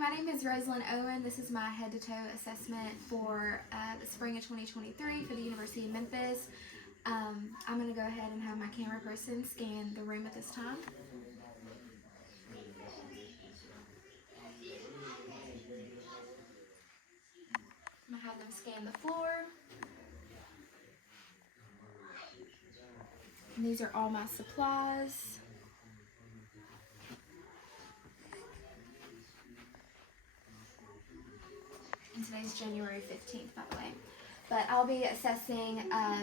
my name is Rosalind Owen. This is my head-to-toe assessment for the spring of 2023 for the University of Memphis. I'm going to go ahead and have my camera person scan the room at this time. I'm going to have them scan the floor. And these are all my supplies. And today's January 15th, by the way. But I'll be assessing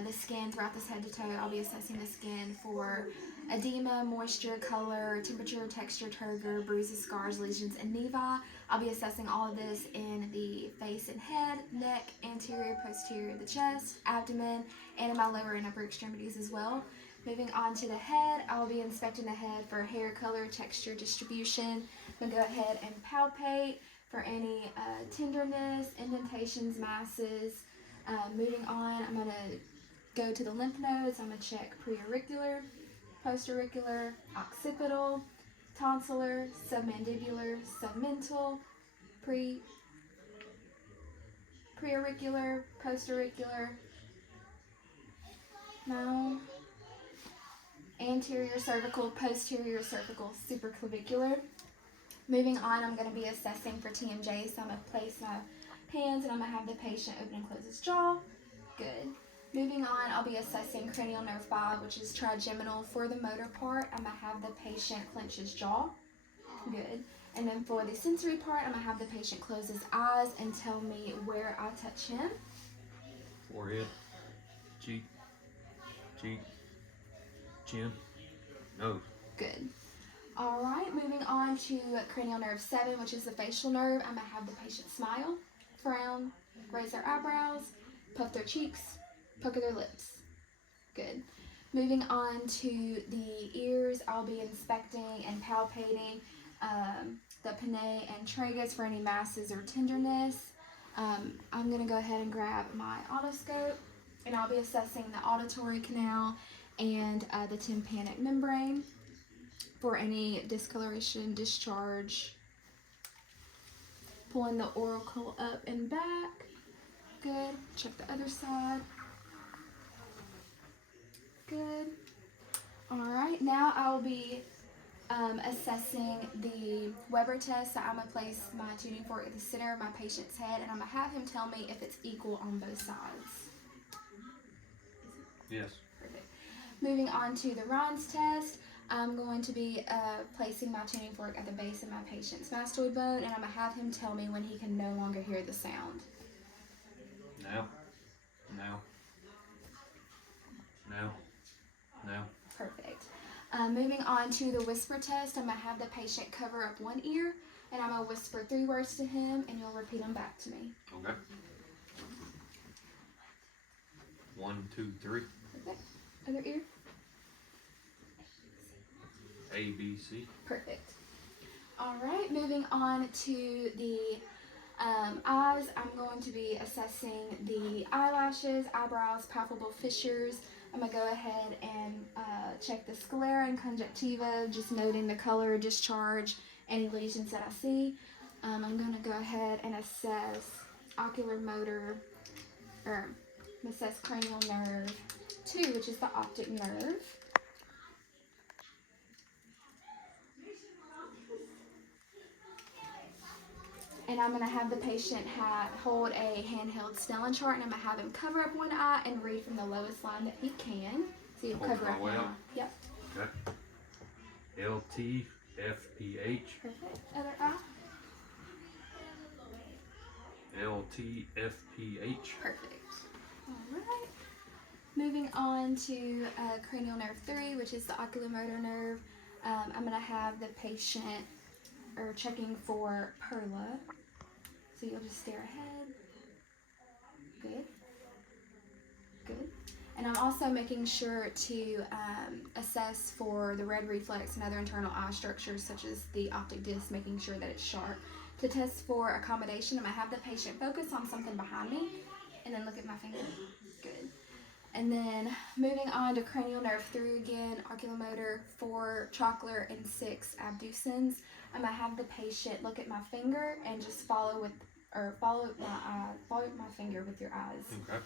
the skin throughout this head to toe. I'll be assessing the skin for edema, moisture, color, temperature, texture, turgor, bruises, scars, lesions, and nevi. I'll be assessing all of this in the face and head, neck, anterior, posterior of the chest, abdomen, and in my lower and upper extremities as well. Moving on to the head, I'll be inspecting the head for hair color, texture, distribution. I'm going to go ahead and palpate for any tenderness, indentations, masses. Moving on, I'm going to go to the lymph nodes. I'm going to check preauricular, postauricular, occipital, tonsillar, submandibular, submental, preauricular, postauricular, no, anterior cervical, posterior cervical, supraclavicular. Moving on, I'm going to be assessing for TMJ, so I'm going to place my hands and I'm going to have the patient open and close his jaw. Good. Moving on, I'll be assessing cranial nerve 5, which is trigeminal. For the motor part, I'm going to have the patient clench his jaw. Good. And then for the sensory part, I'm going to have the patient close his eyes and tell me where I touch him. Forehead, cheek, chin, nose. Good. All right, moving on to cranial nerve 7, which is the facial nerve. I'm going to have the patient smile, frown, raise their eyebrows, puff their cheeks, pucker their lips. Good. Moving on to the ears, I'll be inspecting and palpating the pinnae and tragus for any masses or tenderness. I'm going to go ahead and grab my otoscope, and I'll be assessing the auditory canal and the tympanic membrane for any discoloration, discharge. Pulling the auricle up and back. Good. Check the other side. Good. Alright, now I'll be assessing the Weber test. So I'm going to place my tuning fork at the center of my patient's head, and I'm going to have him tell me if it's equal on both sides. Yes. Perfect. Moving on to the Rhines test, I'm going to be placing my tuning fork at the base of my patient's mastoid bone, and I'm going to have him tell me when he can no longer hear the sound. Now. Perfect. Moving on to the whisper test, I'm going to have the patient cover up one ear, and I'm going to whisper 3 words to him, and you'll repeat them back to me. Okay. 1, 2, 3. Perfect. Other ear. A, B, C. Perfect. All right, moving on to the eyes, I'm going to be assessing the eyelashes, eyebrows, palpable fissures. I'm going to go ahead and check the sclera and conjunctiva, just noting the color, discharge, any lesions that I see. I'm going to go ahead and assess ocular motor, or assess cranial nerve 2, which is the optic nerve. And I'm going to have the patient hold a handheld Snellen chart, and I'm going to have him cover up one eye and read from the lowest line that he can. So you'll cover up one eye. Yep. Okay. L, T, F, P, H. Perfect. Other eye. L, T, F, P, H. Perfect. All right. Moving on to cranial nerve 3, which is the oculomotor nerve. I'm going to have the patient checking for perla. So you'll just stare ahead. Good. Good. And I'm also making sure to assess for the red reflex and other internal eye structures such as the optic disc, making sure that it's sharp. To test for accommodation, I'm going to have the patient focus on something behind me and then look at my finger. Good. And then moving on to cranial nerve 3 again, oculomotor 4, trochlear, and 6 abducens. I'm gonna have the patient look at my finger and just follow my finger with your eyes. Okay.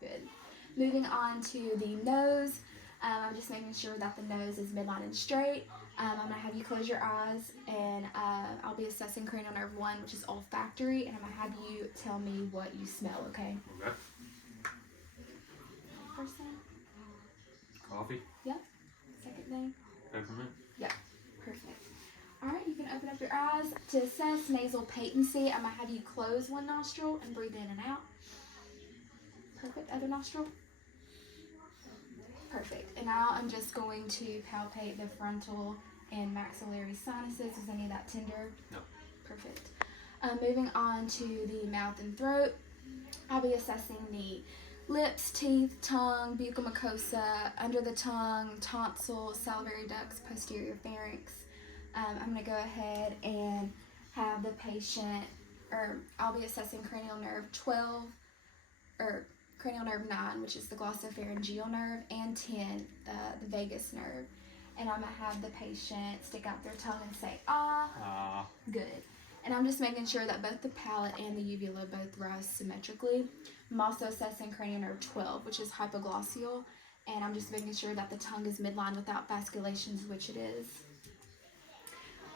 Good. Moving on to the nose. I'm just making sure that the nose is midline and straight. I'm going to have you close your eyes, and I'll be assessing cranial nerve 1, which is olfactory, and I'm going to have you tell me what you smell, okay? Okay. First thing? Coffee. Yep. Second thing? Peppermint. Yep. Perfect. Alright, you can open up your eyes. To assess nasal patency, I'm going to have you close one nostril and breathe in and out. Perfect. Other nostril. Perfect. And now I'm just going to palpate the frontal and maxillary sinuses. Is any of that tender? No. Perfect. Moving on to the mouth and throat, I'll be assessing the lips, teeth, tongue, buccal mucosa, under the tongue, tonsil, salivary ducts, posterior pharynx. I'm going to go ahead and have the patient, or I'll be assessing cranial nerve 12, or cranial nerve 9, which is the glossopharyngeal nerve, and 10, the vagus nerve. And I'm going to have the patient stick out their tongue and say, ah. Ah. Good. And I'm just making sure that both the palate and the uvula both rise symmetrically. I'm also assessing cranial nerve 12, which is hypoglossal. And I'm just making sure that the tongue is midline without fasciculations, which it is.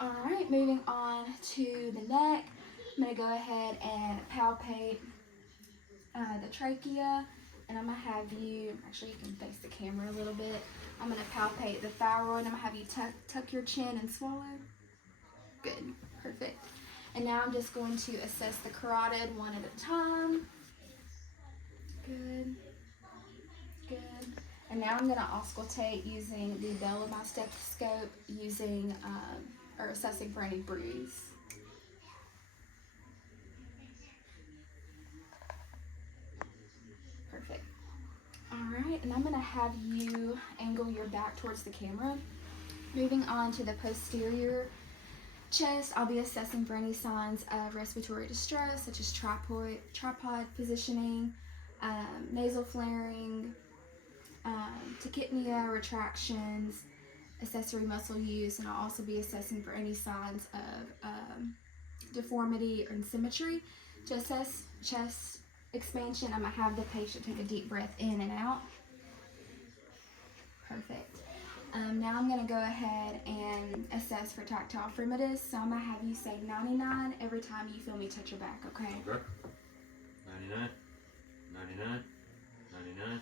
Alright, moving on to the neck. I'm going to go ahead and palpate the trachea, and I'm going to have you, actually you can face the camera a little bit. I'm going to palpate the thyroid. I'm going to have you tuck your chin and swallow. Good, perfect. And now I'm just going to assess the carotid one at a time. Good, good. And now I'm going to auscultate using the bell of my stethoscope, using, or assessing for any bruise. Perfect. Alright, and I'm going to have you angle your back towards the camera. Moving on to the posterior chest, I'll be assessing for any signs of respiratory distress, such as tripod positioning, nasal flaring, tachypnea, retractions, accessory muscle use, and I'll also be assessing for any signs of deformity or asymmetry. To assess chest expansion, I'm going to have the patient take a deep breath in and out. Perfect. Now I'm going to go ahead and assess for tactile fremitus. So I'm going to have you say 99 every time you feel me touch your back, okay? Okay. 99, 99, 99,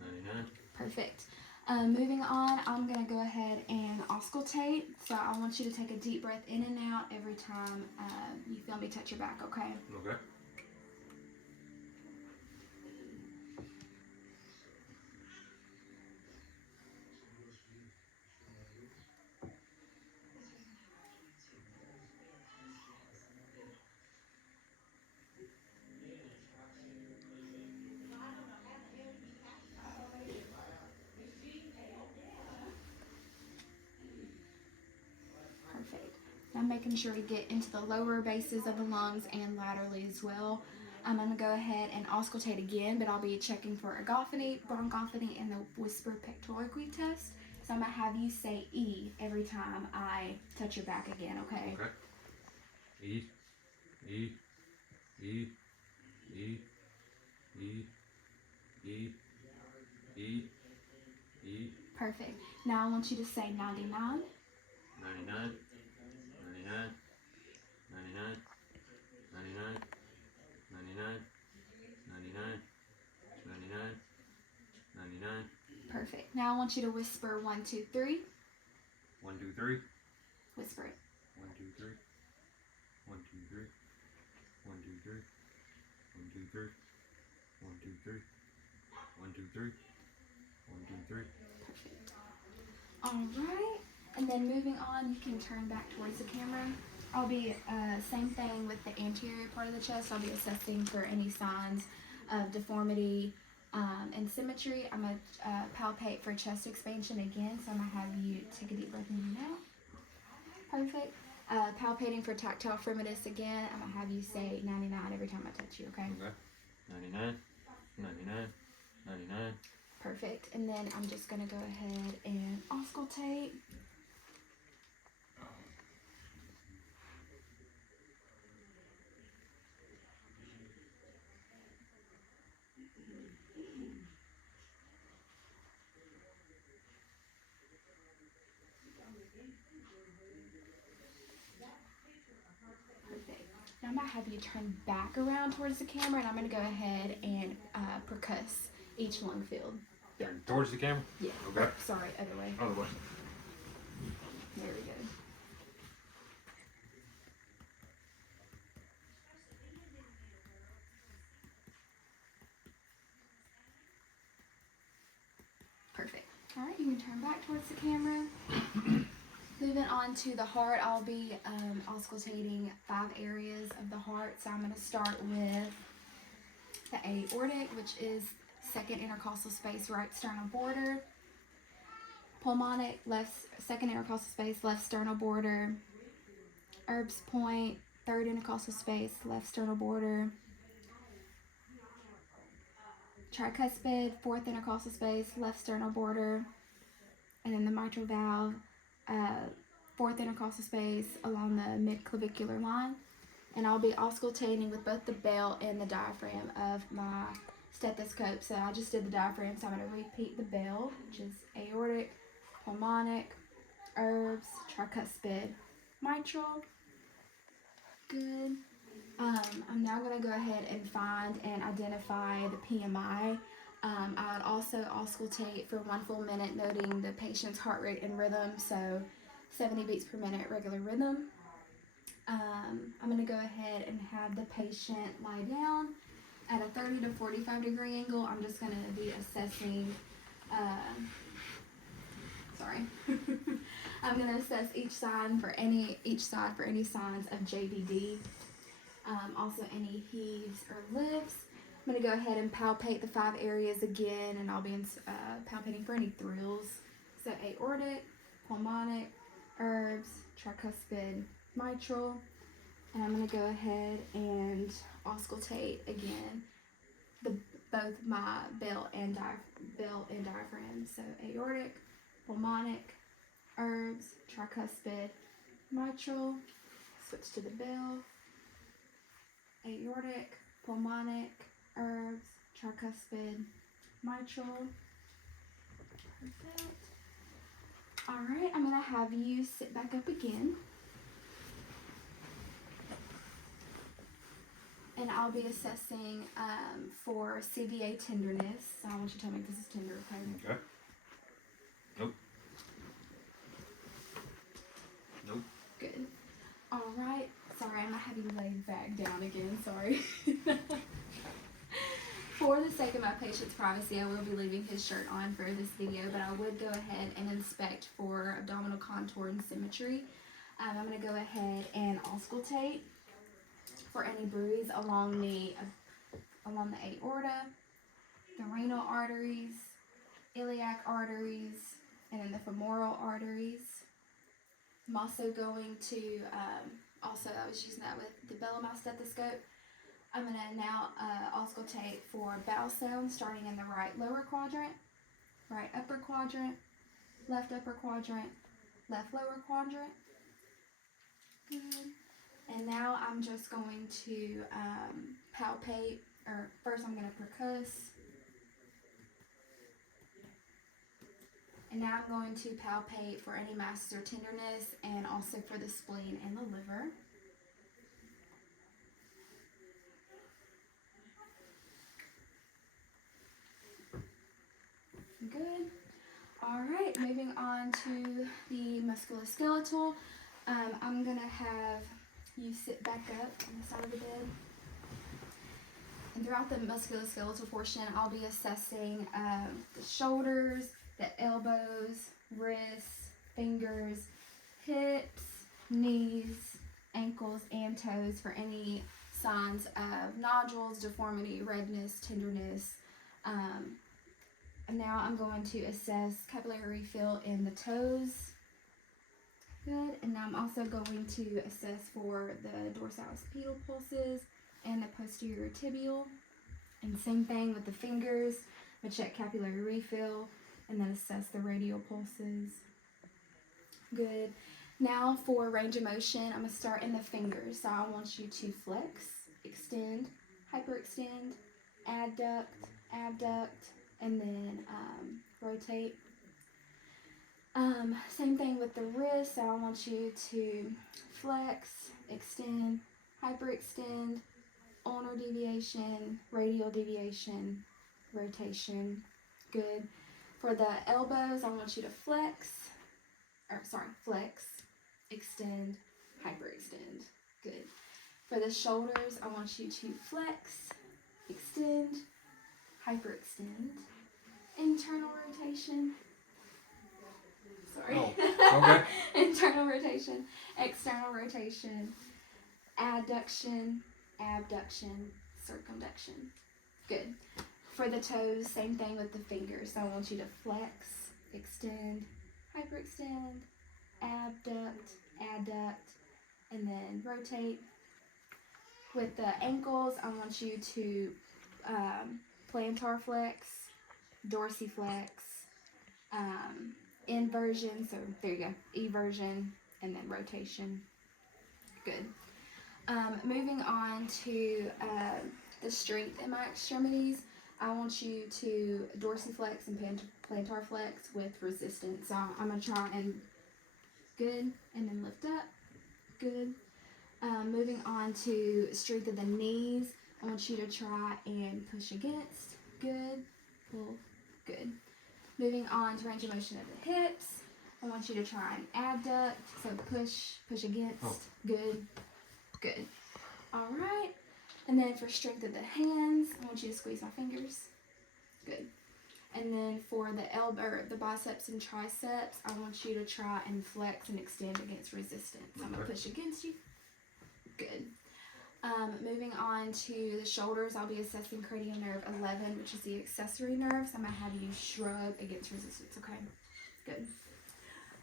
99. Perfect. Moving on, I'm going to go ahead and auscultate. So I want you to take a deep breath in and out every time you feel me touch your back, okay? Okay. Perfect. I'm making sure to get into the lower bases of the lungs and laterally as well. I'm going to go ahead and auscultate again, but I'll be checking for agophony, bronchophony, and the whisper pectoralique test. So I'm going to have you say E every time I touch your back again, okay? Okay. E, E, E, E, E, E, E, E. Perfect. Now I want you to say 99. 99, 99, 99, 99, 99, 99, 99, 99. Perfect. Now I want you to whisper 1, 2, 3. 1, 2, 3. Whisper it. 1, 2, 3. 1, 2, 3. 1, 2, 3. 1, 2, 3. 1, 2, 3. 1, 2, 3. 1, 2, 3. Perfect. Alright. And then moving on, you can turn back towards the camera. I'll be, same thing with the anterior part of the chest. I'll be assessing for any signs of deformity and symmetry. I'm going to palpate for chest expansion again. So I'm going to have you take a deep breath in and out. Perfect. Palpating for tactile firmness again. I'm going to have you say 99 every time I touch you, okay? Okay. 99, 99, 99. Perfect. And then I'm just going to go ahead and auscultate. Perfect. Now I'm going to have you turn back around towards the camera, and I'm going to go ahead and percuss each lung field. Turn towards the camera? Yeah. Okay. Sorry, other way. Other way. There we go. Perfect. All right, you can turn back towards the camera. Moving on to the heart, I'll be auscultating 5 areas of the heart. So I'm going to start with the aortic, which is second intercostal space, right sternal border. Pulmonic, second intercostal space, left sternal border. Erb's point, third intercostal space, left sternal border. Tricuspid, fourth intercostal space, left sternal border. And then the mitral valve, fourth intercostal space along the mid-clavicular line. And I'll be auscultating with both the bell and the diaphragm of my stethoscope. So I just did the diaphragm, so I'm going to repeat the bell, which is aortic, pulmonic, Erb's, tricuspid, mitral. Good. I'm now going to go ahead and find and identify the PMI. I would also auscultate for 1 full minute, noting the patient's heart rate and rhythm, so 70 beats per minute regular rhythm. I'm going to go ahead and have the patient lie down at a 30 to 45 degree angle. I'm just going to be assessing, I'm going to assess each side for any signs of JVD. Also any heaves or lifts. I'm going to go ahead and palpate the 5 areas again, and I'll be palpating for any thrills. So aortic, pulmonic, Erb's, tricuspid, mitral. And I'm going to go ahead and auscultate again both my bell and diaphragm. So aortic, pulmonic, Erb's, tricuspid, mitral. Switch to the bell. Aortic, pulmonic, Erb's, tricuspid, mitral. Perfect. Alright, I'm going to have you sit back up again. And I'll be assessing for CVA tenderness. So I want you to tell me if this is tender, okay? Okay. Nope. Nope. Good. Alright. Sorry, I'm going to have you lay back down again. Sorry. For the sake of my patient's privacy, I will be leaving his shirt on for this video, but I would go ahead and inspect for abdominal contour and symmetry. I'm going to go ahead and auscultate for any bruise along the aorta, the renal arteries, iliac arteries, and then the femoral arteries. I'm also going to, I was using that with the bell of my stethoscope. I'm going to now auscultate for bowel sounds starting in the right lower quadrant, right upper quadrant, left upper quadrant, left lower quadrant. Good. And now I'm just going to palpate, or first I'm going to percuss. And now I'm going to palpate for any masses or tenderness, and also for the spleen and the liver. Good. Alright, moving on to the musculoskeletal. I'm going to have you sit back up on the side of the bed. And throughout the musculoskeletal portion, I'll be assessing the shoulders, the elbows, wrists, fingers, hips, knees, ankles, and toes for any signs of nodules, deformity, redness, tenderness. And now I'm going to assess capillary fill in the toes. Good. And now I'm also going to assess for the dorsalis pedal pulses and the posterior tibial. And same thing with the fingers. I check capillary refill and then assess the radial pulses. Good. Now for range of motion, I'm going to start in the fingers. So I want you to flex, extend, hyperextend, adduct, abduct, and then rotate. Same thing with the wrist. So I want you to flex, extend, hyperextend, ulnar deviation, radial deviation, rotation. Good. For the elbows, I want you to flex, extend, hyperextend. Good. For the shoulders, I want you to flex, extend, hyperextend, internal rotation. Sorry. Oh, okay. Internal rotation, external rotation, adduction, abduction, circumduction. Good. For the toes, same thing with the fingers. So I want you to flex, extend, hyperextend, abduct, adduct, and then rotate. With the ankles, I want you to plantar flex, dorsiflex, inversion, so there you go, eversion, and then rotation. Good. Moving on to the strength in my extremities, I want you to dorsiflex and plantar flex with resistance. So I'm going to try and good, and then lift up, good. Moving on to strength of the knees, I want you to try and push against, good, pull, good. Moving on to range of motion of the hips, I want you to try and abduct, so push against, good, good. All right, and then for strength of the hands, I want you to squeeze my fingers, good. And then for the elbow, or the biceps and triceps, I want you to try and flex and extend against resistance. I'm gonna push against you, good. Moving on to the shoulders, I'll be assessing cranial nerve 11, which is the accessory nerve. So I'm going to have you shrug against resistance, okay? Good.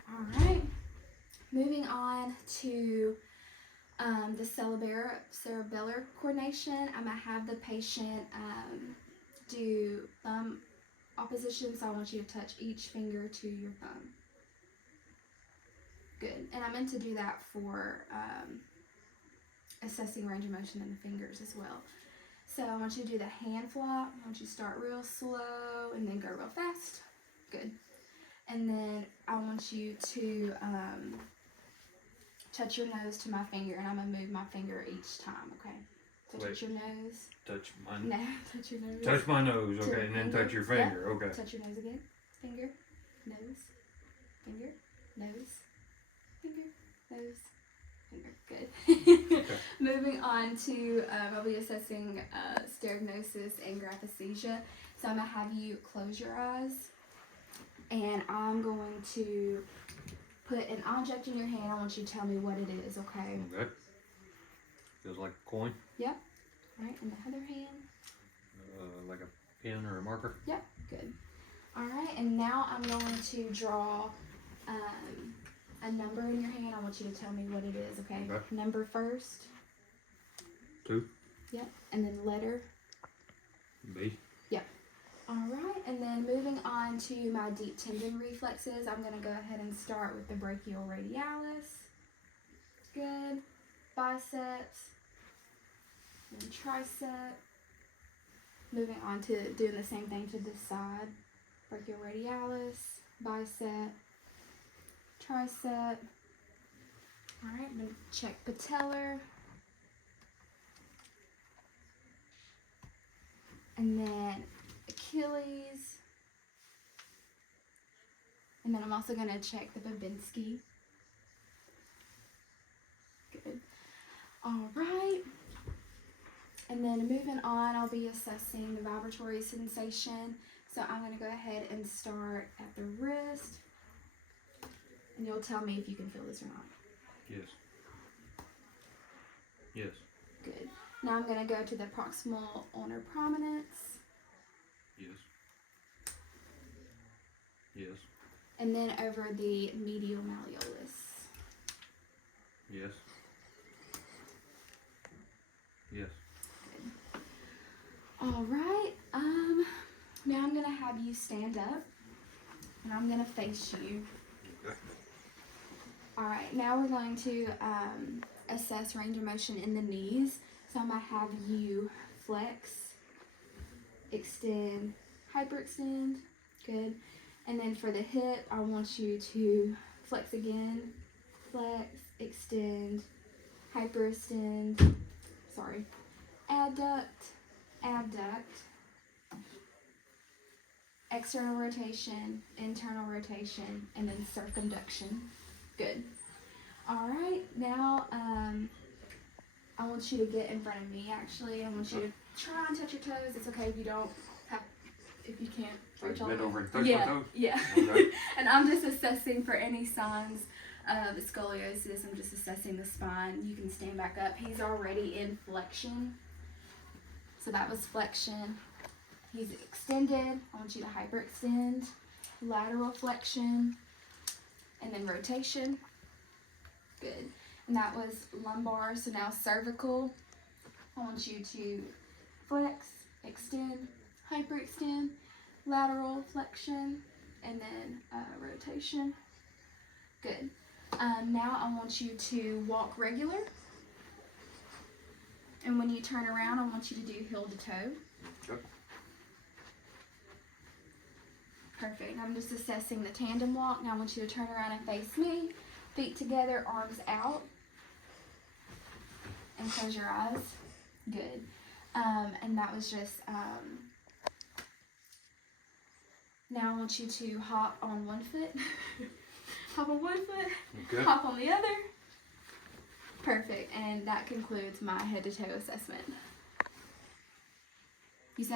All right. Moving on to the cerebellar coordination, I'm going to have the patient do thumb opposition. So I want you to touch each finger to your thumb. Good. And I meant to do that for assessing range of motion in the fingers as well. So I want you to do the hand flop. I want you to start real slow and then go real fast. Good. And then I want you to touch your nose to my finger, and I'm going to move my finger each time, okay? So touch your nose. Touch my No, touch your nose. Touch my nose, okay, and then touch your finger, Yep. okay. Touch your nose again. Finger, nose, finger, nose, finger, nose, finger. Good. Okay. Moving on to, I'll be assessing stereognosis and graphesthesia. So I'm going to have you close your eyes, and I'm going to put an object in your hand. I want you to tell me what it is, okay? Okay. Feels like a coin. Yep. All right, and the other hand. Like a pen or a marker. Yep, good. All right, and now I'm going to draw a number in your hand. I want you to tell me what it is, okay? Okay. Number first. 2. Yep, and then letter. B. Yep. All right, and then moving on to my deep tendon reflexes, I'm going to go ahead and start with the brachioradialis. Good. Biceps. And tricep. Moving on to doing the same thing to this side. Brachioradialis, bicep, tricep. Alright, I'm going to check patellar. And then Achilles. And then I'm also going to check the Babinski. Good. Alright. And then moving on, I'll be assessing the vibratory sensation. So I'm going to go ahead and start at the wrist. And you'll tell me if you can feel this or not. Yes. Yes. Good. Now I'm going to go to the proximal ulnar prominence. Yes. Yes. And then over the medial malleolus. Yes. Yes. All right. Now I'm gonna have you stand up, and I'm gonna face you. Okay. All right. Now we're going to assess range of motion in the knees. So I'm gonna have you flex, extend, hyperextend. Good. And then for the hip, I want you to flex again, flex, extend, hyperextend. Sorry. Abduct, abduct. External rotation, internal rotation, and then circumduction. Good. All right, now I want you to get in front of me. Actually, I want you to try and touch your toes. It's okay if you don't have, if you can't. reach all Bend the way. over and touch Yeah, my toes? yeah. Okay. And I'm just assessing for any signs of scoliosis. I'm just assessing the spine. You can stand back up. He's already in flexion. So that was flexion. He's extended. I want you to hyperextend, lateral flexion, and then rotation. Good. And that was lumbar. So now cervical. I want you to flex, extend, hyperextend, lateral flexion, and then rotation. Good. Now I want you to walk regular. And when you turn around, I want you to do heel to toe. Yep. Perfect. I'm just assessing the tandem walk. Now I want you to turn around and face me. Feet together, arms out. And close your eyes. Good. And that was just, now I want you to hop on one foot. Hop on one foot. Okay. Hop on the other. Perfect. And that concludes my head to toe assessment.